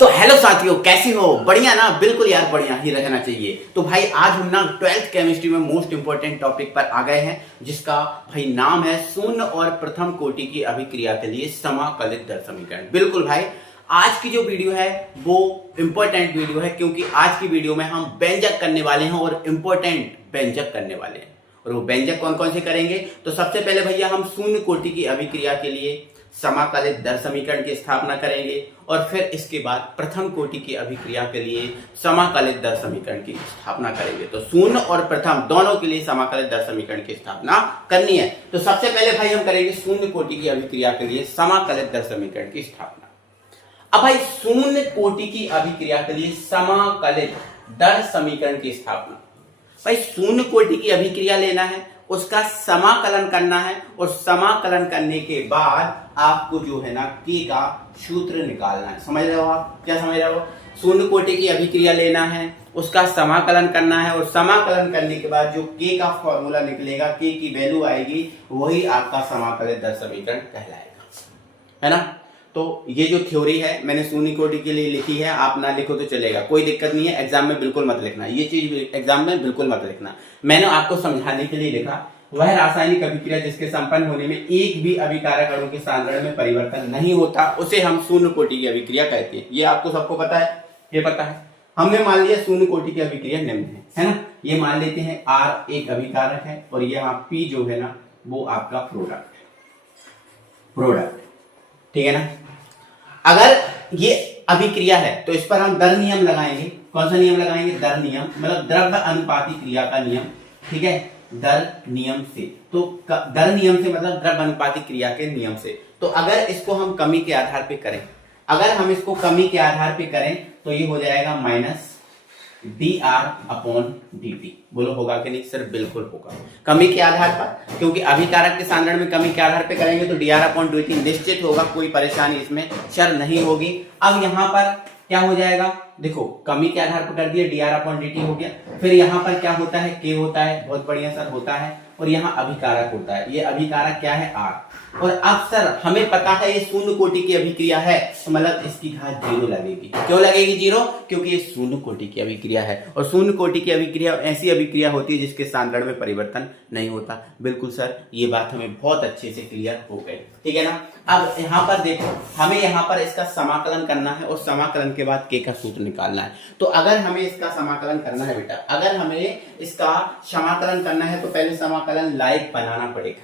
तो हेलो साथियों, कैसे हो? बढ़िया ना? बिल्कुल यार, बढ़िया ही रहना चाहिए। तो भाई आज हम ना 12th केमिस्ट्री में मोस्ट इंपोर्टेंट टॉपिक पर आ गए हैं, जिसका भाई नाम है शून्य और प्रथम कोटि की अभिक्रिया के लिए समाकलित दर समीकरण। बिल्कुल भाई, आज की जो वीडियो है वो इंपॉर्टेंट वीडियो है, क्योंकि आज की वीडियो में हम व्यंजक करने वाले हैं और इंपॉर्टेंट व्यंजक करने वाले हैं। और वो व्यंजक कौन कौन से करेंगे? तो सबसे पहले भैया हम शून्य कोटि की अभिक्रिया के लिए समाकलित दर समीकरण की स्थापना करेंगे, और फिर इसके बाद प्रथम कोटि की अभिक्रिया के लिए समाकलित दर समीकरण की स्थापना करेंगे। तो शून्य और प्रथम दोनों के लिए समाकलित दर समीकरण की स्थापना करनी है। तो सबसे पहले भाई हम करेंगे शून्य कोटि की अभिक्रिया के लिए समाकलित दर समीकरण की स्थापना। अब भाई शून्य कोटि की अभिक्रिया के लिए समाकलित दर समीकरण की स्थापना, भाई शून्य कोटि की अभिक्रिया लेना है, उसका समाकलन करना है, और समाकलन करने के बाद आपको जो है ना के का सूत्र निकालना है। समझ रहे हो आप? क्या समझ रहे हो? शून्य कोटि की अभिक्रिया लेना है, उसका समाकलन करना है, और समाकलन करने के बाद जो के का फॉर्मूला निकलेगा, के की वैल्यू आएगी, वही आपका समाकलित दर समीकरण कहलाएगा, है ना। तो ये जो थ्योरी है मैंने शून्य कोटि के लिए लिखी है, आप ना लिखो तो चलेगा, कोई दिक्कत नहीं है। एग्जाम में बिल्कुल मत लिखना, ये चीज एग्जाम में बिल्कुल मत लिखना। मैंने आपको समझाने के लिए लिखा, वह रासायनिक अभिक्रिया जिसके संपन्न होने में एक भी अभिकारक अणु के सांद्रण में परिवर्तन नहीं होता, उसे हम शून्य कोटि की अभिक्रिया कहते हैं। ये आपको सबको पता है, ये पता है। हमने मान लिया शून्य कोटि की अभिक्रिया निम्न है ना। ये मान लेते हैं R एक अभिकारक है, और यहाँ P जो है ना वो आपका प्रोडक्ट, ठीक है ना। अगर ये अभिक्रिया है तो इस पर हम दर नियम लगाएंगे। कौन सा नियम लगाएंगे? दर नियम, मतलब द्रव्य अनुपाती क्रिया का नियम, ठीक है। दर नियम से, तो दर नियम से मतलब द्रव्य अनुपाती क्रिया के नियम से। तो अगर इसको हम कमी के आधार पे करें, अगर हम इसको कमी के आधार पे करें तो ये हो जाएगा माइनस dr/dt। बोलो होगा कि नहीं सर? बिल्कुल होगा, कमी के आधार पर, क्योंकि अभिकारक के सांद्रण में कमी के आधार पे करेंगे तो dr/dt निश्चित होगा, कोई परेशानी इसमें शर नहीं होगी। अब यहाँ पर क्या हो जाएगा? देखो, कमी के आधार पर कर दिया, dr/dt हो गया। फिर यहाँ पर क्या होता है? k होता है, बहुत बढ़िया सर होता है, और यहाँ अभिकारक होता है। ये अभिकारक क्या है? r। और अब सर हमें पता है ये शून्य कोटि की अभिक्रिया है, तो मतलब इसकी घात 0 लगेगी। क्यों लगेगी 0? क्योंकि ये शून्य कोटि की अभिक्रिया है, और शून्य कोटि की अभिक्रिया ऐसी अभिक्रिया होती है जिसके सांद्रण में परिवर्तन नहीं होता। बिल्कुल सर, ये बात हमें बहुत अच्छे से क्लियर हो गई, ठीक है ना। अब यहाँ पर देखो, हमें यहाँ पर इसका समाकलन करना है, और समाकलन के बाद के का सूत्र निकालना है। तो अगर हमें इसका समाकलन करना है बेटा, अगर हमें इसका समाकलन करना है तो पहले समाकलन लायक बनाना पड़ेगा,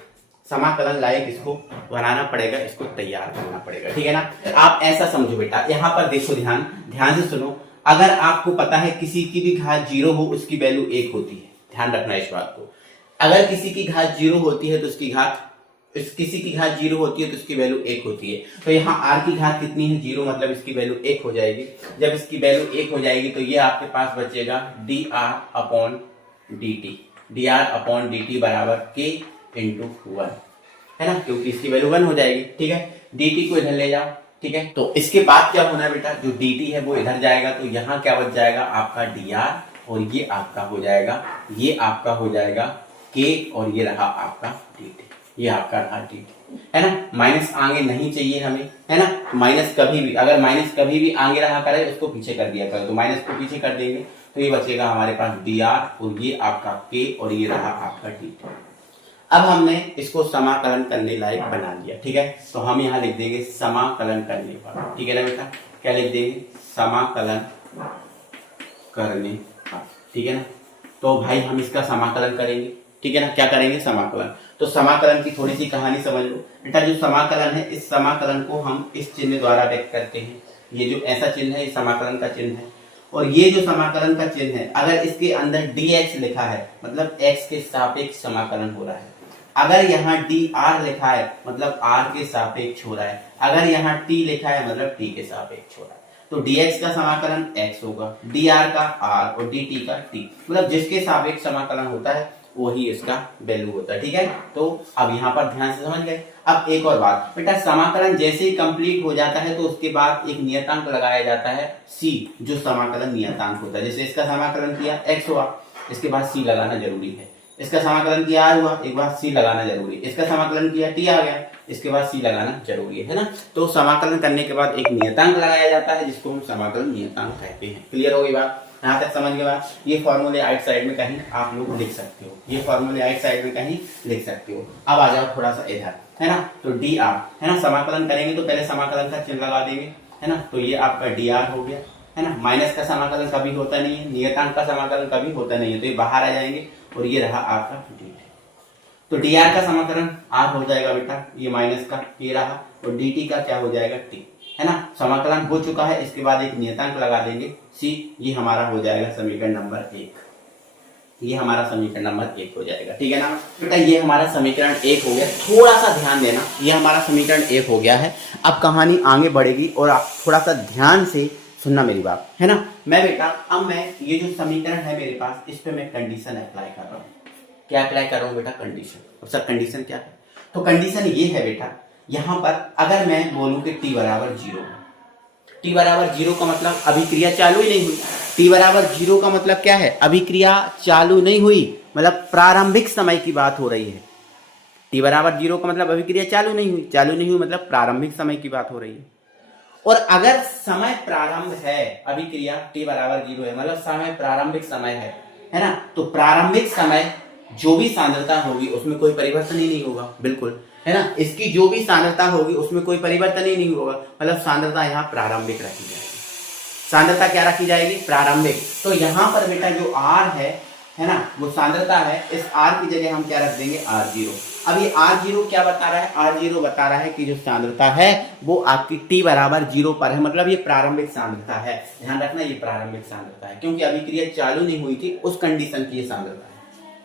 समाकलन लायक इसको बनाना पड़ेगा, इसको तैयार करना पड़ेगा, ठीक है ना। आप ऐसा समझो बेटा, यहाँ पर देखो, ध्यान से सुनो। अगर आपको पता है किसी की भी घात 0 हो उसकी वैल्यू 1 होती है, ध्यान रखना इस बात को। अगर किसी की घात 0 होती है तो उसकी घात, किसी की घात 0 होती है तो उसकी वैल्यू 1 होती है। तो यहाँ r की घात कितनी है? 0, मतलब इसकी वैल्यू 1 हो जाएगी। जब इसकी वैल्यू 1 हो जाएगी तो ये आपके पास बचेगा dr/dt बराबर k × 1, है ना, क्योंकि इसकी वैल्यू 1 हो जाएगी, ठीक है। dt को इधर ले जाओ, ठीक है। तो इसके बाद क्या होना है बेटा? जो dt है वो इधर जाएगा, तो यहाँ क्या बच जाएगा? आपका dr, और ये आपका हो जाएगा, ये आपका हो जाएगा k, और ये रहा आपका dt, ये आपका रहा dt, है ना। माइनस आगे नहीं चाहिए हमें, है ना। माइनस कभी भी, अगर माइनस कभी भी आगे रहा करे उसको पीछे कर दिया करो, तो माइनस को पीछे कर देंगे तो ये बचेगा हमारे पास dr, और ये आपका k, और ये रहा आपका dt। अब हमने इसको समाकलन करने लायक बना लिया, ठीक है। तो हम यहाँ लिख देंगे समाकलन करने पर, ठीक है ना बेटा। क्या लिख देंगे? समाकलन करने पर, ठीक है ना। तो भाई हम इसका समाकलन करेंगे, ठीक है ना। क्या करेंगे? समाकलन। तो समाकलन की थोड़ी सी कहानी समझ लो बेटा। जो समाकलन है, इस समाकलन को हम इस चिन्ह द्वारा व्यक्त करते हैं। ये जो ऐसा चिन्ह है, ये समाकलन का चिन्ह है, और ये जो समाकलन का चिन्ह है, अगर इसके अंदर dx लिखा है मतलब x के सापेक्ष समाकलन हो रहा है। अगर यहाँ dr लिखा है मतलब r के सापेक्ष हो रहा है। अगर यहाँ t लिखा है मतलब t के सापेक्ष हो रहा है। तो dx का समाकलन x होगा, dr का r, और dt का t, मतलब जिसके सापेक्ष समाकलन होता है वही इसका वैल्यू होता है, ठीक है। तो अब यहाँ पर ध्यान से समझ गए। अब एक और बात बेटा, समाकलन जैसे ही कंप्लीट हो जाता है तो उसके बाद एक नियतांक लगाया जाता है c, जो समाकलन नियतांक होता है। जैसे इसका समाकलन किया x हुआ, इसके बाद c लगाना जरूरी है। इसका समाकलन किया r हुआ, एक बार c लगाना जरूरी है। इसका समाकलन किया t आ गया, इसके बाद सी लगाना जरूरी है ना। तो समाकलन करने के बाद एक नियतांक लगाया जाता है जिसको हम समाकलन नियतांक कहते हैं। क्लियर हो गई बात? यहाँ तक समझ के बाद ये फॉर्मूले राइट साइड में कहीं आप लोग लिख सकते हो, ये फॉर्मूले राइट साइड में कहीं लिख सकते हो। अब आ जाओ थोड़ा सा इधर, है ना। तो डी आर, है ना, समाकलन करेंगे तो पहले समाकलन का चिन्ह लगा देंगे, है ना। तो ये आपका डी आर हो गया, है ना। माइनस का समाकलन कभी होता नहीं है, नियतांक का समाकलन कभी होता नहीं है, तो ये बाहर आ जाएंगे और ये रहा आपका डी। तो डी आर का समाकलन आर हो जाएगा बेटा, ये माइनस का ये रहा, और डी टी का क्या हो जाएगा टी, है ना। समाकलन हो चुका है, इसके बाद एक नियतांक लगा देंगे सी, ये हमारा हो जाएगा समीकरण नंबर 1, ये हमारा समीकरण नंबर 1 हो जाएगा। ठीक है ना बेटा, ये हमारा समीकरण 1 हो गया। थोड़ा सा ध्यान देना, ये हमारा समीकरण 1 हो गया है। अब कहानी आगे बढ़ेगी और आप थोड़ा सा ध्यान से सुनना मेरी बात, है ना। मैं बेटा अब मैं ये जो समीकरण है मेरे पास, इस पे मैं कंडीशन अप्लाई कर रहा हूँ। क्या अप्लाई कर रहा हूँ बेटा? कंडीशन। और सर कंडीशन क्या है? तो कंडीशन ये है बेटा, यहाँ पर अगर मैं बोलूँ कि t बराबर 0, t बराबर 0 का मतलब अभिक्रिया चालू ही नहीं हुई। t बराबर 0 का मतलब क्या है? अभिक्रिया चालू नहीं हुई, मतलब प्रारंभिक समय की बात हो रही है। t बराबर 0 का मतलब अभिक्रिया चालू नहीं हुई, चालू नहीं हुई मतलब प्रारंभिक समय की बात हो रही है। और अगर समय प्रारंभ है, अभिक्रिया t बराबर 0 है, मतलब समय प्रारंभिक समय है ना। तो प्रारंभिक समय जो भी सांद्रता होगी उसमें कोई परिवर्तन ही नहीं होगा, बिल्कुल, है ना। इसकी जो भी सांद्रता होगी उसमें कोई परिवर्तन ही नहीं होगा, मतलब सांद्रता यहाँ प्रारंभिक रखी जाएगी। सांद्रता क्या रखी जाएगी? प्रारंभिक। तो यहाँ पर बेटा जो R है ना, वो सांद्रता है, इस R की जगह हम क्या रख देंगे? R0। अब ये R0 क्या बता रहा है? R0 बता रहा है कि जो सांद्रता है वो आपकी t बराबर 0 पर है, मतलब ये प्रारंभिक सांद्रता है। ध्यान रखना, ये प्रारंभिक सांद्रता है, क्योंकि अभिक्रिया चालू नहीं हुई थी, उस कंडीशन की ये सांद्रता है।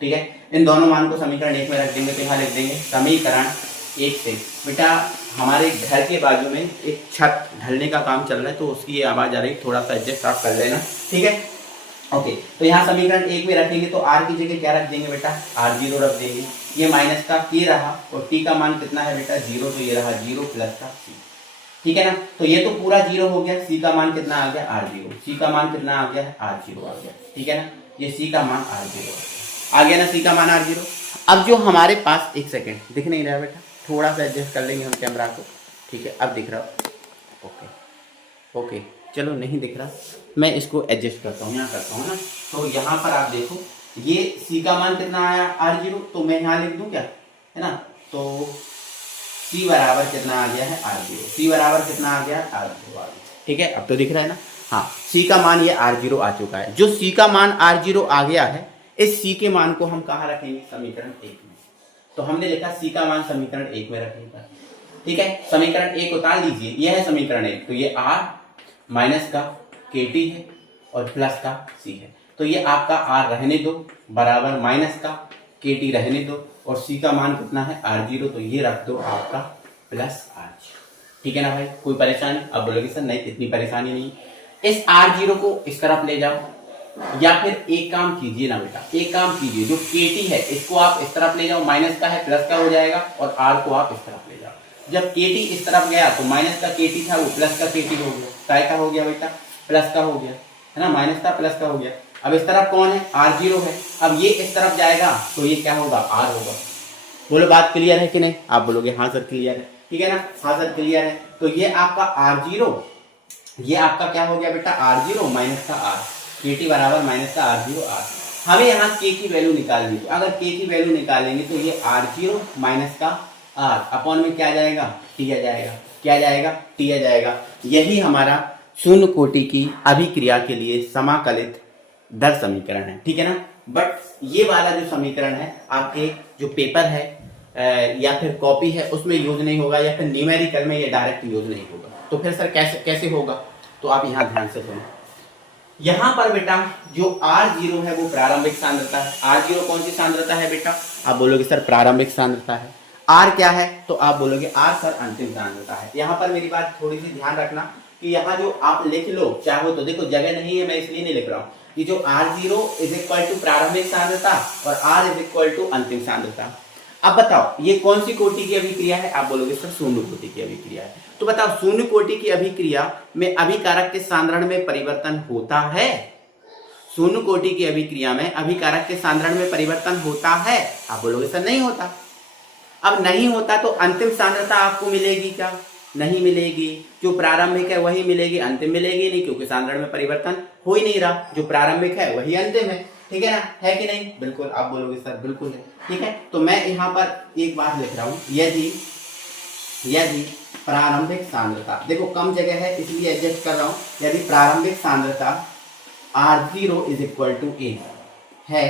ठीक है, इन दोनों मान को समीकरण 1 में रख देंगे, तो यहाँ लिख देंगे समीकरण 1 से। बेटा हमारे घर के बाजू में एक छत ढलने का काम चल रहा है, तो उसकी ये आवाज आ रही है, थोड़ा सा एडजस्ट आप कर लेना, ठीक है। ओके, तो यहाँ समीकरण 1 में रखेंगे तो r की जगह क्या रख देंगे बेटा? R0 रख देंगे। ये माइनस का k रहा, और t का मान कितना है बेटा? 0, तो ये रहा 0 प्लस का c। ठीक है ना, तो ये तो पूरा 0 हो गया। c का मान कितना आ गया? R0। c का मान कितना आ गया है? R0 आ गया। ठीक है ना, ये c का मान R0 आ गया ना, c का मान R0। अब जो हमारे पास, एक सेकेंड, दिख नहीं रहा बेटा, थोड़ा सा एडजस्ट कर लेंगे हम कैमरा को। ठीक है, अब दिख रहा। ओके ओके, चलो नहीं दिख रहा, मैं इसको एडजस्ट करता हूँ, यहाँ करता हूँ ना। तो यहाँ पर आप देखो, ये c का मान कितना आया? R0, तो मैं यहाँ लिख दूँ क्या, है ना। तो c बराबर कितना आ गया है? R0। c बराबर कितना आ गया? R0 आ गया। ठीक है, अब तो दिख रहा है ना। हाँ, c का मान ये R0 आ चुका है। जो c का मान R0 आ गया है, इस c के मान को हम कहाँ रखेंगे? समीकरण 1 में। तो हमने लिखा c का मान समीकरण 1 में रखेंगे। ठीक है, समीकरण 1 उतार लीजिए, यह है समीकरण 1। तो ये r माइनस का kt है और प्लस का c है। तो ये आपका r रहने दो, बराबर माइनस का kt रहने दो, और c का मान कितना है? R0, तो ये रख दो आपका प्लस R0। ठीक है ना भाई, कोई परेशानी? अब बोलोगे सर नहीं, इतनी परेशानी नहीं। इस R0 को इस तरफ ले जाओ, या फिर एक काम कीजिए ना बेटा, एक काम कीजिए, जो kt है इसको आप इस तरफ ले जाओ, माइनस का है प्लस का हो जाएगा, और r को आप इस तरफ ले जाओ। जब kt इस तरफ गया तो माइनस का kt था, वो प्लस का kt हो गया। काय का हो गया बेटा? प्लस का हो गया, है ना, माइनस का प्लस का हो गया। अब इस तरफ कौन है? R0 है। अब ये इस तरफ जाएगा तो ये क्या होगा? R होगा। बोलो बात क्लियर है कि नहीं? आप बोलोगे हाँ सर क्लियर है। ठीक है ना, हाँ सर क्लियर है। तो ये आपका R0, ये आपका क्या हो गया बेटा? R0 माइनस का R, kt बराबर माइनस का R0 R। हमें यहाँ k की वैल्यू निकालनी है। अगर k की वैल्यू निकालेंगे तो ये R0 माइनस का R अपॉन में क्या जाएगा? t आ जाएगा। क्या जाएगा? t आ जाएगा। यही हमारा शून्य कोटि की अभिक्रिया के लिए समाकलित दर समीकरण है। ठीक है ना। बट ये वाला जो समीकरण है आपके जो पेपर है या फिर कॉपी है उसमें यूज नहीं होगा, या फिर न्यूमेरिकल में ये डायरेक्ट यूज नहीं होगा। तो फिर सर कैसे होगा? तो आप यहाँ ध्यान से सुनो। यहाँ पर बेटा जो R0 है वो प्रारंभिक सांद्रता है। R0 कौन सी सांद्रता है बेटा? आप बोलोगे सर प्रारंभिक सांद्रता है। R क्या है? तो आप बोलोगे R सर अंतिम सांद्रता है। यहाँ पर मेरी बात थोड़ी सी ध्यान रखना कि यहाँ जो आप लिख लो चाहो तो, देखो जगह नहीं है मैं इसलिए नहीं लिख रहा हूँ। ये जो R0 इज इक्वल टू प्रारंभिक सांद्रता और R इज इक्वल टू अंतिम सांद्रता। अब बताओ ये कौन सी कोटि की अभिक्रिया है? आप बोलोगे सर शून्य कोटि की अभिक्रिया है। तो बताओ शून्य कोटि की अभिक्रिया में अभिकारक के सांद्रण में परिवर्तन होता है? शून्य कोटि की अभिक्रिया में अभिकारक के सांद्रण में परिवर्तन होता है? आप बोलोगे सर नहीं होता। अब नहीं होता तो अंतिम सांद्रता आपको मिलेगी क्या? नहीं मिलेगी। जो प्रारंभिक है वही मिलेगी, अंतिम मिलेगी नहीं, क्योंकि सांद्रण में परिवर्तन हो ही नहीं रहा। जो प्रारंभिक है वही अंतिम है, ठीक है ना? है कि नहीं? बिल्कुल। आप बोलोगे सर बिल्कुल है, ठीक है। तो मैं यहाँ पर एक बात लिख रहा हूँ, यदि प्रारंभिक सांद्रता, देखो कम जगह है इसलिए एडजस्ट कर रहा हूँ, यदि प्रारंभिक सांद्रता R0 इज इक्वल टू ए है,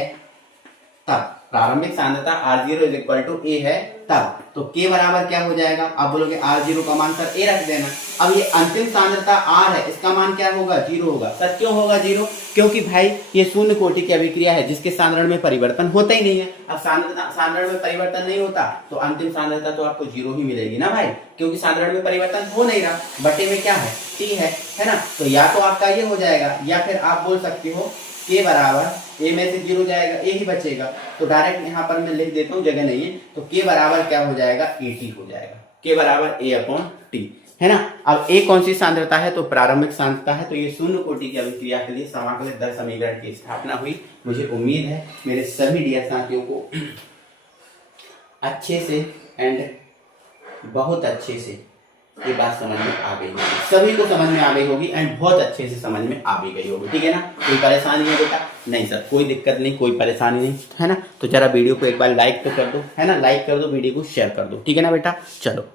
तब प्रारंभिक सांद्रता R0 इज इक्वल टू ए है तब, तो K बराबर क्या हो जाएगा? आप बोलोगे R0 का मान सर A रख देना। अब ये अंतिम सांद्रता R है, इसका मान क्या होगा? 0 होगा। सर क्यों होगा 0? क्योंकि भाई ये शून्य कोटि की अभिक्रिया है जिसके सांद्रण में परिवर्तन होता ही नहीं है। अब सांद्रण में परिवर्तन नहीं होता तो अंतिम सांद्रता तो आपको 0 ही मिलेगी ना भाई, क्योंकि सांद्रण में परिवर्तन हो नहीं रहा। बटे में क्या है? T है ना? तो या तो आपका ये हो जाएगा, या फिर आप बोल सकते हो K बराबर A में से 0 जाएगा, A ही बचेगा। तो डायरेक्ट यहाँ पर मैं लिख देता हूँ, जगह नहीं है, तो K बराबर क्या हो जाएगा? AT हो जाएगा। K बराबर A अपॉन T, है ना? अब A कौन सी सांद्रता है? तो प्रारंभिक सांद्रता है। तो ये शून्य कोटि की अभिक्रिया के लिए समाकलित दर समीकरण की स्थापना हुई। मुझे उम्मीद है मेरे सभी डियर साथियों को अच्छे से एंड बहुत अच्छे से ये बात समझ में आ गई होगी, सभी को समझ में आ गई होगी एंड बहुत अच्छे से समझ में आ भी गई होगी, ठीक है ना? कोई परेशानी है बेटा? नहीं सर, कोई दिक्कत नहीं, कोई परेशानी नहीं, है ना? तो जरा वीडियो को एक बार लाइक तो कर दो, है ना? लाइक कर दो, वीडियो को शेयर कर दो, ठीक है ना बेटा? चलो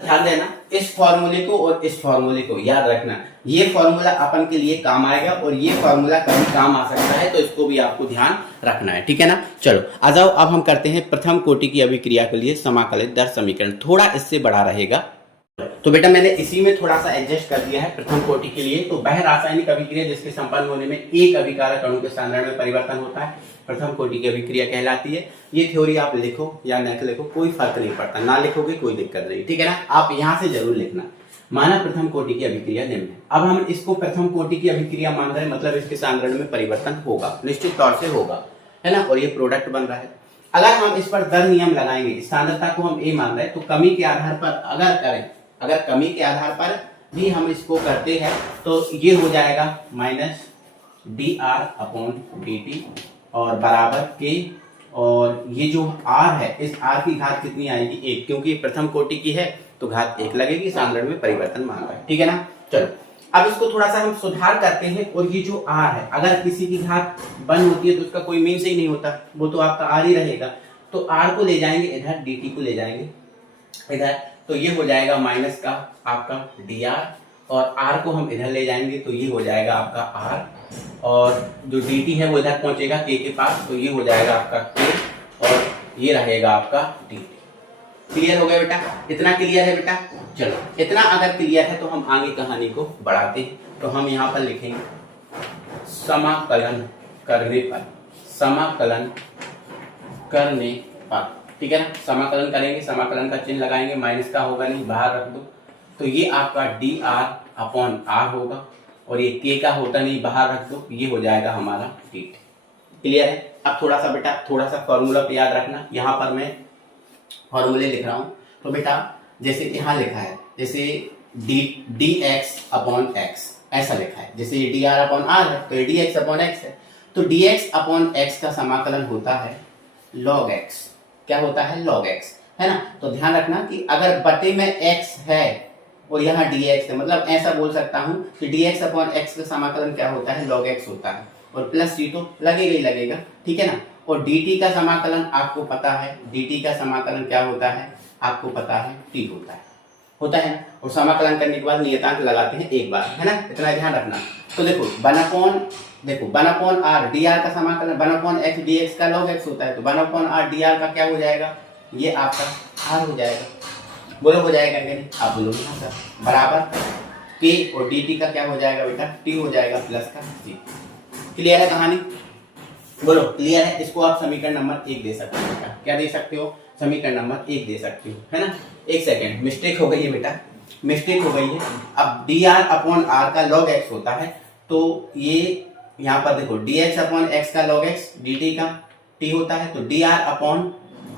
ध्यान देना, इस फॉर्मूले को और इस फॉर्मूले को याद रखना। ये फॉर्मूला अपन के लिए काम आएगा और ये फॉर्मूला कभी काम आ सकता है, तो इसको भी आपको ध्यान रखना है, ठीक है ना? चलो आ जाओ, अब हम करते हैं प्रथम कोटि की अभिक्रिया के लिए समाकलित दर समीकरण। थोड़ा इससे बड़ा रहेगा, तो बेटा मैंने इसी में थोड़ा सा एडजस्ट कर दिया है प्रथम कोटि के लिए। तो वह रासायनिक अभिक्रिया जिसके संपन्न होने में एक अभिकारक अणु के सांद्रण में परिवर्तन होता है, प्रथम कोटि की अभिक्रिया कहलाती है। ये थ्योरी आप लिखो या न लिखो कोई फर्क नहीं पड़ता, ना लिखोगे कोई दिक्कत नहीं, ठीक है ना? आप यहाँ से जरूर लिखना। माना प्रथम कोटि की अभिक्रिया निम्न है। अब हम इसको प्रथम कोटि की अभिक्रिया मान रहे हैं, मतलब इसके सांद्रण में परिवर्तन होगा, निश्चित तौर से होगा, है ना? और ये प्रोडक्ट बन रहा है। अगर हम इस पर दर नियम लगाएंगे, सांद्रता को हम ए मान रहे हैं, तो कमी के आधार पर अगर कमी के आधार पर भी हम इसको करते हैं तो ये हो जाएगा माइनस dr अपॉन dt और बराबर के, और ये जो r है इस r की घात कितनी आएगी? 1, क्योंकि प्रथम कोटि की है तो घात 1 लगेगी, सांद्रण में परिवर्तन मान रहा है, ठीक है ना? चलो अब इसको थोड़ा सा हम सुधार करते हैं, और ये जो r है अगर किसी की घात 1 होती है तो उसका कोई मीन्स ही नहीं होता, वो तो आपका r ही रहेगा। तो r को ले जाएंगे इधर, dt को ले जाएंगे इधर, तो ये हो जाएगा माइनस का आपका dr, और r को हम इधर ले जाएंगे तो ये हो जाएगा आपका r, और जो dt है वो इधर पहुंचेगा k के पास, तो ये हो जाएगा आपका k, और ये रहेगा आपका dt। क्लियर हो गया बेटा? इतना क्लियर है बेटा? चलो इतना अगर क्लियर है तो हम आगे कहानी को बढ़ाते हैं। तो हम यहाँ पर लिखेंगे समाकलन करने पर, ठीक है ना? समाकलन करेंगे, समाकलन का चिन्ह लगाएंगे, माइनस का होगा नहीं, बाहर रख दो। तो ये आपका dr अपॉन r होगा, और ये k का होता नहीं, बाहर रख दो, ये हो जाएगा हमारा dt। क्लियर है? अब थोड़ा सा बेटा थोड़ा सा फॉर्मूला पे याद रखना। यहाँ पर मैं फॉर्मूले लिख रहा हूँ, तो बेटा जैसे यहाँ लिखा है, जैसे dx अपॉन x ऐसा लिखा है, जैसे ये dr अपॉन r है तो ये dx अपॉन x है, तो dx अपॉन x का समाकलन होता है log x। क्या होता है? log x, है ना? तो ध्यान रखना कि अगर बटे में x है और यहाँ dx है, मतलब ऐसा बोल सकता हूँ कि dx अपॉन x का समाकलन क्या होता है? log x होता है, और प्लस t तो लगेगा ही लगेगा, ठीक है ना? और dt का समाकलन आपको पता है, dt का समाकलन क्या होता है? आपको पता है t होता है ना? और समाकलन करने के बाद नियतांक लगाते हैं एक बार, है ना? इतना ध्यान रखना। तो देखो 1 अपॉन r dr का समाकलन 1 अपॉन x dx का log x होता है, तो 1 अपॉन r dr का क्या हो जाएगा? ये आपका r हो जाएगा। बोलो हो जाएगा कि नहीं? आप बोलोगे हाँ सर। बराबर k और dt का क्या हो जाएगा बेटा? t हो जाएगा प्लस का g। क्लियर है कहानी? बोलो क्लियर है? इसको आप समीकरण नंबर 1 दे सकते हो बेटा। क्या दे सकते हो? समीकरण नंबर 1 दे सकते हो, है ना? एक सेकेंड, मिस्टेक हो गई है बेटा, मिस्टेक हो गई है। अब dr अपॉन r का log x होता है, तो ये यहाँ पर देखो dx अपॉन x का log x, dt का t होता है, तो dr अपॉन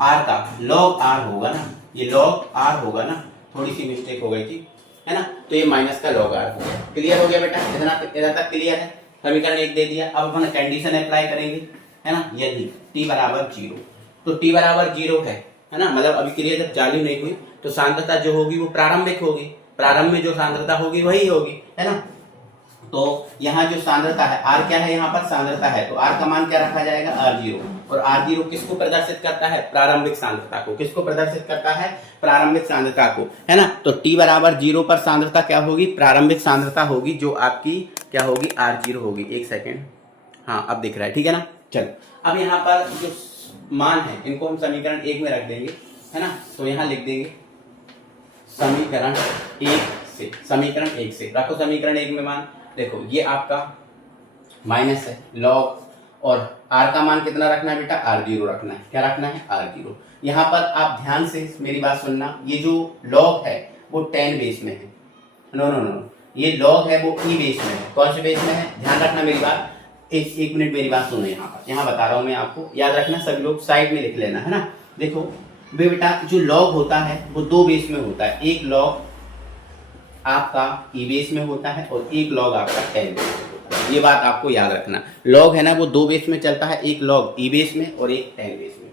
r का log r होगा ना, ये log r होगा ना, थोड़ी सी मिस्टेक हो गई थी, है ना? तो ये माइनस का log r हो गया। क्लियर हो गया बेटा? इतना तक क्लियर है? समीकरण 1 दे दिया। अब अपन कंडीशन अप्लाई करेंगे, है ना? यदि t बराबर 0, तो t बराबर 0 है है ना, मतलब अभी क्रिया जब चालू नहीं हुई तो सांद्रता जो होगी वो प्रारंभिक होगी, प्रारंभ में जो सांद्रता होगी वही होगी, है ना। तो यहाँ जो सांद्रता है R क्या है, यहाँ पर सांद्रता है, तो R का मान क्या रखा जाएगा, R0, और R0 किसको प्रदर्शित करता है, प्रारंभिक सांद्रता को, किसको प्रदर्शित करता है, प्रारंभिक सांद्रता को, है ना। तो t बराबर 0 पर सांद्रता क्या होगी, प्रारंभिक सांद्रता होगी, जो आपकी क्या होगी, R0 होगी। एक सेकेंड, हाँ अब दिख रहा है, ठीक है ना। चलो अब यहाँ पर जो मान है इनको हम समीकरण 1 में रख देंगे, है ना। तो यहाँ लिख देंगे समीकरण 1 से, समीकरण 1 से रखो समीकरण 1 में मान, देखो ये आपका माइनस है लॉग, और r का मान कितना रखना है बेटा, R0 रखना है, क्या रखना है, R0। यहाँ पर आप ध्यान से मेरी बात सुनना, ये जो लॉग है वो 10 बेस में है, नो नो नो, ये लॉग है वो ई बेस में है, कौन से बेस में है, ध्यान रखना मेरी बात, एक मिनट मेरी बात सुनो, यहाँ बता रहा हूँ मैं आपको, याद रखना, सभी लोग साइड में लिख लेना, है ना। देखो बेटा जो लॉग होता है वो 2 बेस में होता है, एक लॉग आपका ई बेस में होता है और एक लॉग आपका 10 बेस में होता है, ये बात आपको याद रखना। लॉग है ना वो 2 बेस में चलता है, एक लॉग ई बेस में और एक 10 बेस में।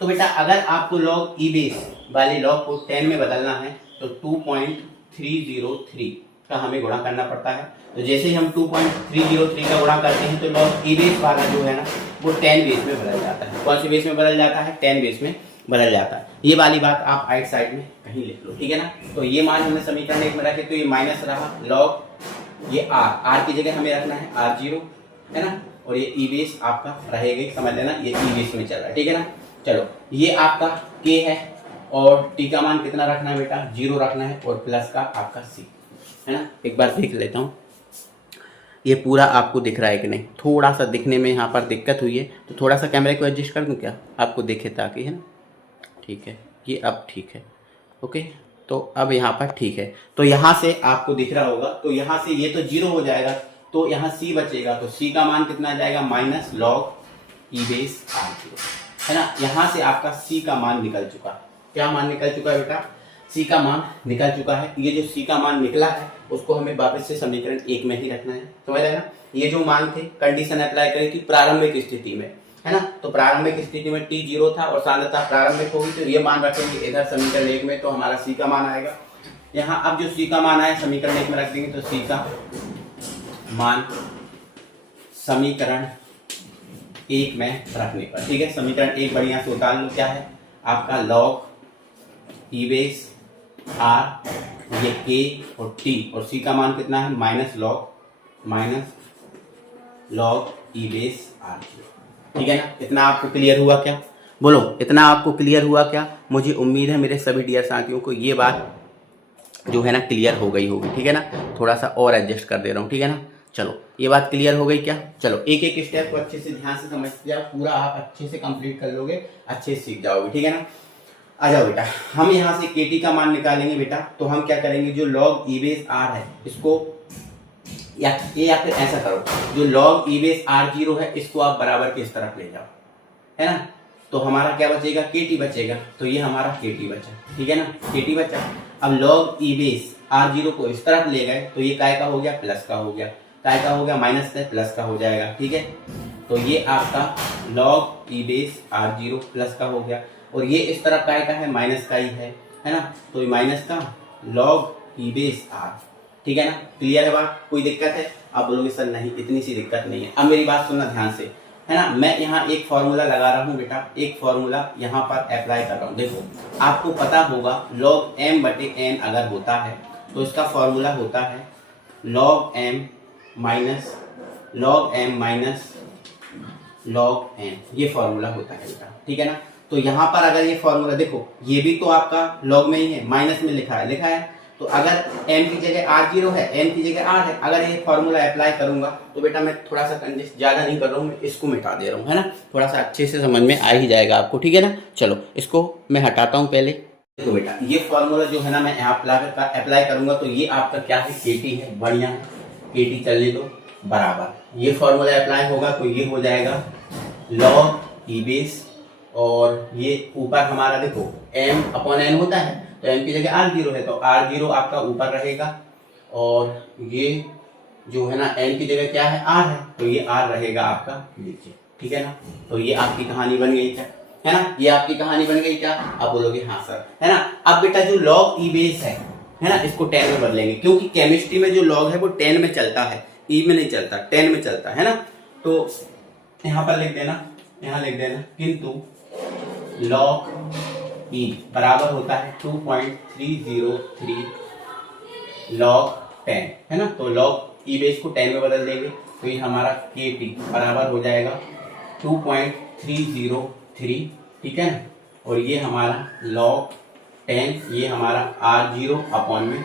तो बेटा अगर आपको लॉग ई बेस वाले लॉग को 10 में बदलना है तो 2.303 का हमें गुणा करना पड़ता है। तो जैसे ही हम 2.303 का गुणा करते हैं तो लॉग ई बेस वाला जो है ना वो 10 बेस में बदल जाता है, कौन से बेस में बदल जाता है, 10 बेस में बदल जाता है। ये वाली बात आप राइट साइड में कहीं लिख लो, ठीक है ना। तो ये मान हमने समीकरण 1 में रखे, तो ये माइनस रहा लॉग, ये R की जगह हमें रखना है R0, है ना, और ये ई बेस आपका रहेगा, समझ लेना ये ई बेस में चल रहा है, ठीक है ना। चलो ये आपका K है और T का मान कितना रखना है बेटा, 0 रखना है, और प्लस का आपका C, है ना। एक बार देख लेता हूँ ये पूरा आपको दिख रहा है कि नहीं, थोड़ा सा दिखने में यहाँ पर दिक्कत हुई है, तो थोड़ा सा कैमरे को एडजस्ट कर दूँ क्या, आपको दिखे ताकि, है ना। ठीक है, ये अब ठीक है, ओके। तो अब यहाँ पर ठीक है, तो यहाँ से आपको दिख रहा होगा, तो यहाँ से ये तो 0 हो जाएगा, तो यहाँ C बचेगा, तो C का मान कितना आ जाएगा, माइनस लॉग ई बेस R0, है ना। यहाँ से आपका C का मान निकल चुका, क्या मान निकल चुका है बेटा, C का मान निकल चुका है। ये जो C का मान निकला है उसको हमें वापस से समीकरण 1 में ही रखना है, समझ रहे ना। ये जो मान थे कंडीशन अप्लाई करी थी प्रारंभिक स्थिति में, है ना, तो प्रारंभिक स्थिति में t 0 था और सांद्रता प्रारंभिक होगी, तो ये मान रखेंगे इधर समीकरण 1 में, तो हमारा C का मान आएगा यहाँ। अब जो C का मान आया समीकरण 1 में रख देंगे, तो C का मान समीकरण 1 में रखने पर, ठीक है। समीकरण 1 बढ़िया से उतार लो, क्या है आपका लॉग ई बेस R, ये K और T, और C का मान कितना है, माइनस लॉग ई बेस R0, ठीक है ना। इतना आपको क्लियर हुआ क्या, बोलो, इतना आपको क्लियर हुआ क्या। मुझे उम्मीद है मेरे सभी डियर साथियों को ये बात जो है ना क्लियर हो गई होगी, ठीक है ना। थोड़ा सा और एडजस्ट कर दे रहा हूँ, ठीक है ना। चलो ये बात क्लियर हो गई क्या, चलो एक एक स्टेप को अच्छे से ध्यान से समझते जाओ, पूरा आप अच्छे से कंप्लीट कर लोगे, अच्छे से सीख जाओगे, ठीक है ना। आ जाओ बेटा, हम यहाँ से KT का मान निकालेंगे बेटा, तो हम क्या करेंगे, जो लॉग ई बेस R है इसको या फिर ऐसा करो, जो लॉग ई बेस R0 है इसको आप बराबर के इस तरफ ले जाओ, है ना। तो हमारा क्या बचेगा, KT बचेगा, तो ये हमारा KT बचा, ठीक है ना, KT बचा। अब लॉग ई बेस R0 को इस तरफ ले गए तो ये काय का हो गया, प्लस का हो गया, काय का हो गया, माइनस का प्लस का हो जाएगा, ठीक है। तो ये आपका लॉग ई बेस R0 प्लस का हो गया, और ये इस तरफ काय का है, माइनस का ही है ना। तो ये माइनस का लॉग ई बेस R, ठीक है ना। क्लियर है बात, कोई दिक्कत है, आप बोलोगे सर नहीं इतनी सी दिक्कत नहीं है। अब मेरी बात सुनना ध्यान से, है ना। मैं यहाँ एक फॉर्मूला लगा रहा हूँ बेटा, एक फॉर्मूला यहाँ पर अप्लाई कर रहा हूँ। देखो आपको पता होगा log m/n अगर होता है तो इसका फॉर्मूला होता है log m minus log n, ये फॉर्मूला होता है बेटा, ठीक है ना। तो यहाँ पर अगर ये फॉर्मूला देखो, ये भी तो आपका log में ही है, माइनस में लिखा है, तो अगर m की जगह R0 है, n की जगह R है, अगर ये फॉर्मूला अप्लाई करूंगा तो बेटा मैं थोड़ा सा कंजेस्ट ज्यादा नहीं कर रहा हूँ, मैं इसको मिटा दे रहा हूँ, है ना। थोड़ा सा अच्छे से समझ में आ ही जाएगा आपको, ठीक है ना। चलो इसको मैं हटाता हूँ पहले। देखो बेटा ये फॉर्मूला जो है ना मैं अप्लाई करूंगा, तो ये आपका क्या है, KT है, बढ़िया है, KT चलने दो बराबर, ये फॉर्मूला अप्लाई होगा तो ये हो जाएगा log ई बेस, और ये ऊपर हमारा देखो m/n होता है, तो m की जगह R0 है, तो R0 आपका ऊपर रहेगा, और ये जो है ना n की जगह क्या है, R है, तो ये R रहेगा आपका नीचे, ठीक है ना। तो ये आपकी कहानी बन गई है। है ना। ये आपकी कहानी बन गई क्या, आप बोलोगे हाँ सर, है ना। अब बेटा जो लॉग ई बेस है ना, इसको 10 में बदलेंगे, क्योंकि केमिस्ट्री में जो लॉग है वो 10 में चलता है, ई में नहीं चलता, 10 में चलता है ना। तो यहां पर लिख देना, यहां लिख देना, किंतु लॉग ई बराबर होता है 2.303 लॉग 10, है ना। तो लॉग ई बेस को 10 में बदल देंगे, तो ये हमारा के टी बराबर हो जाएगा 2.303, ठीक है ना। और ये हमारा लॉग 10, ये हमारा R0 अपॉन में R।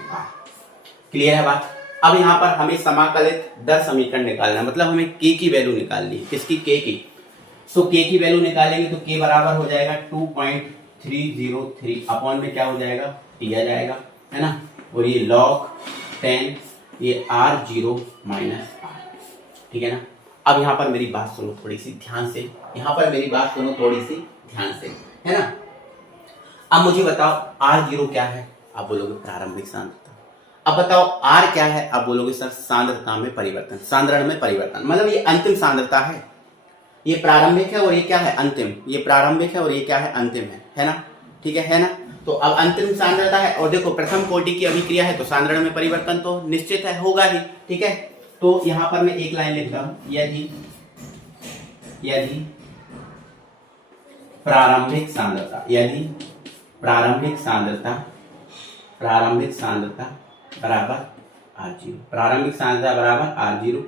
क्लियर है बात। अब यहाँ पर हमें समाकलित दर समीकरण निकालना है, मतलब हमें k की वैल्यू निकालनी है। किसकी, k की। तो k की वैल्यू निकालेंगे तो k बराबर हो जाएगा 2.303 अपॉन में क्या हो जाएगा, t आ जाएगा, है ना। और ये log 10, ये R0 माइनस R, ठीक है ना। अब यहाँ पर मेरी बात सुनो थोड़ी सी ध्यान से, यहाँ पर मेरी बात सुनो थोड़ी सी ध्यान से, है ना। अब मुझे बताओ R0 क्या है, आप बोलोगे प्रारंभिक सांद्रता। अब बताओ R क्या है, आप बोलोगे सर सांद्रता में परिवर्तन, सांद्रण में परिवर्तन, मतलब ये अंतिम सांद्रता है। ये प्रारंभिक है और ये क्या है, अंतिम। ये प्रारंभिक है और ये क्या है, अंतिम है ना, ठीक है ना। तो अब अंतिम सांद्रता है, और देखो प्रथम कोटि की अभिक्रिया है तो सांद्रण में परिवर्तन तो निश्चित है, होगा ही, ठीक है। तो यहां पर मैं एक लाइन लिखता हूं, यदि प्रारंभिक सांद्रता, यदि प्रारंभिक सांद्रता बराबर R0, प्रारंभिक सांद्रता बराबर R0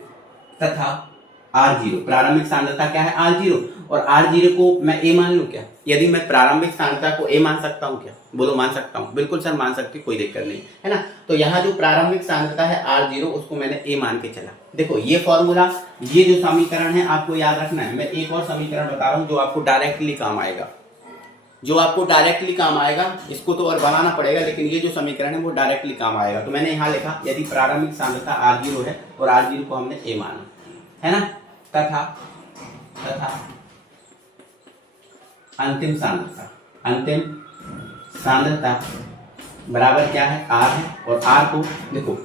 तथा R0, प्रारंभिक सांद्रता क्या है, R0, और R0 को मैं A मान लूं क्या। यदि मैं प्रारंभिक सांद्रता को A मान सकता हूं क्या, बोलो मान सकता हूं, बिल्कुल सर मान सकते, कोई दिक्कत नहीं, है ना। तो यहाँ जो प्रारंभिक सांद्रता है R0, उसको मैंने A मान के चला। देखो ये फॉर्मूला, ये जो समीकरण है आपको याद रखना है। मैं एक और समीकरण बता रहा हूँ जो आपको डायरेक्टली काम आएगा, इसको तो और बनाना पड़ेगा, लेकिन ये जो समीकरण है वो डायरेक्टली काम आएगा। तो मैंने यहाँ लिखा, यदि प्रारंभिक सांद्रता R0 है और R0 को हमने A माना, है ना, तथा अंतिम सांद्रता बराबर क्या है, R है, और R को देखो,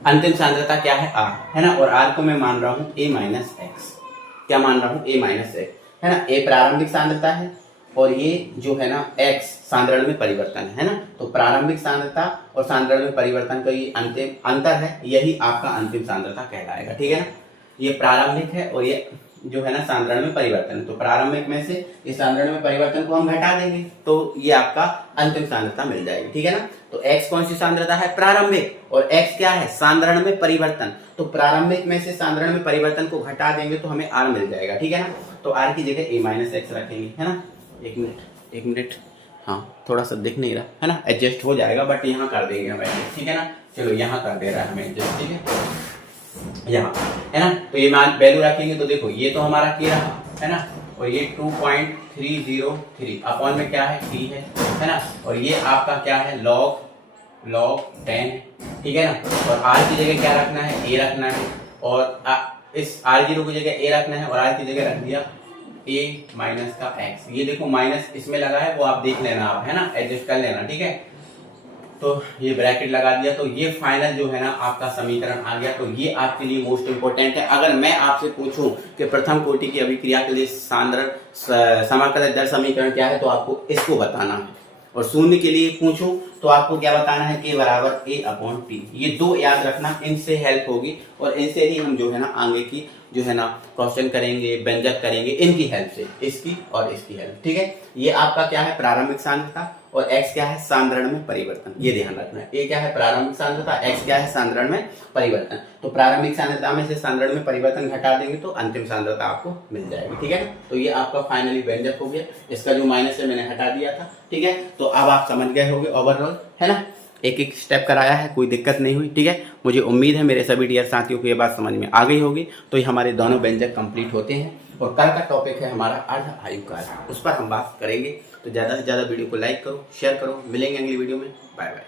अंतिम सांद्रता क्या है, R, है ना, और R को मैं मान रहा हूं A माइनस एक्स। क्या मान रहा हूं, A माइनस एक्स, है ना। A प्रारंभिक सांद्रता है और ये जो है ना x सांद्रण में परिवर्तन है ना। तो प्रारंभिक सांद्रता और सांद्रण में परिवर्तन का ये अंतिम अंतर है, यही आपका अंतिम सांद्रता कहलाएगा, ठीक है ना। ये प्रारंभिक है और ये जो है ना सांद्रण में परिवर्तन है। तो प्रारंभिक में से इस सांद्रण में परिवर्तन को हम घटा देंगे तो ये आपका अंतिम सांद्रता मिल जाएगी, ठीक है ना। तो x कौन सी सांद्रता है, प्रारंभिक, और x क्या है, सांद्रण में परिवर्तन। तो प्रारंभिक में से सांद्रण में परिवर्तन को घटा देंगे तो हमें r मिल जाएगा, ठीक है ना। तो r की जगह a माइनस एक्स रखेंगे, है ना। एक मिनट, हाँ थोड़ा सा दिख नहीं रहा है ना, एडजस्ट हो जाएगा, बट यहाँ कर देंगे हम एडजस्ट, ठीक है ना। चलो यहाँ कर दे रहा है हमें एडजस्ट, ठीक है, यहाँ, है ना। तो ये मान वैल्यू रखेंगे तो देखो ये तो हमारा k रहा, है ना, और ये 2.303 अपॉन में क्या है, t है ना, और ये आपका क्या है, log 10, ठीक है ना। और r की जगह क्या रखना है, a रखना है, और इस R0 की जगह a रखना है, और r की जगह रख दिया a माइनस का x। ये देखो माइनस इसमें लगा है, वो आप देख लेना, आप, है ना, एडजस्ट कर लेना, ठीक है। तो ये ब्रैकेट लगा दिया, तो ये फाइनल जो है ना आपका समीकरण आ गया। तो ये आपके लिए मोस्ट इंपोर्टेंट है। अगर मैं आपसे पूछूं कि प्रथम कोटि की अभिक्रिया के लिए सांद्रण समाकलित दर समीकरण क्या है, तो आपको इसको बताना है। और शून्य के लिए पूछूं तो आपको क्या बताना है, k बराबर a अपॉन टी। ये दो याद रखना, इनसे हेल्प होगी, और इनसे ही हम जो है ना आगे की जो है ना क्वेश्चन करेंगे, व्यंजक करेंगे, इनकी हेल्प से, इसकी और इसकी हेल्प, ठीक है। ये आपका क्या है, प्रारंभिक सांद्रता, और x क्या है, सांद्रण में परिवर्तन। ये ध्यान रखना है, a क्या है, प्रारंभिक सांद्रता, x क्या है, सांद्रण में परिवर्तन। तो प्रारंभिक सांद्रता में से सांद्रण में परिवर्तन घटा देंगे तो अंतिम सांद्रता आपको मिल जाएगी, ठीक है। तो ये आपका फाइनली व्यंजक हो गया, इसका जो माइनस है मैंने हटा दिया था, ठीक है। तो अब आप समझ गए होंगे ओवरऑल, है ना, एक एक स्टेप कराया है, कोई दिक्कत नहीं हुई, ठीक है। मुझे उम्मीद है मेरे सभी डियर साथियों को ये बात समझ में आ गई होगी। तो ये हमारे दोनों व्यंजक कंप्लीट होते हैं, और कल का टॉपिक है हमारा अर्ध आयुकाल, उस पर हम बात करेंगे। तो ज़्यादा से ज़्यादा वीडियो को लाइक करो, शेयर करो। मिलेंगे अगली वीडियो में, बाय बाय।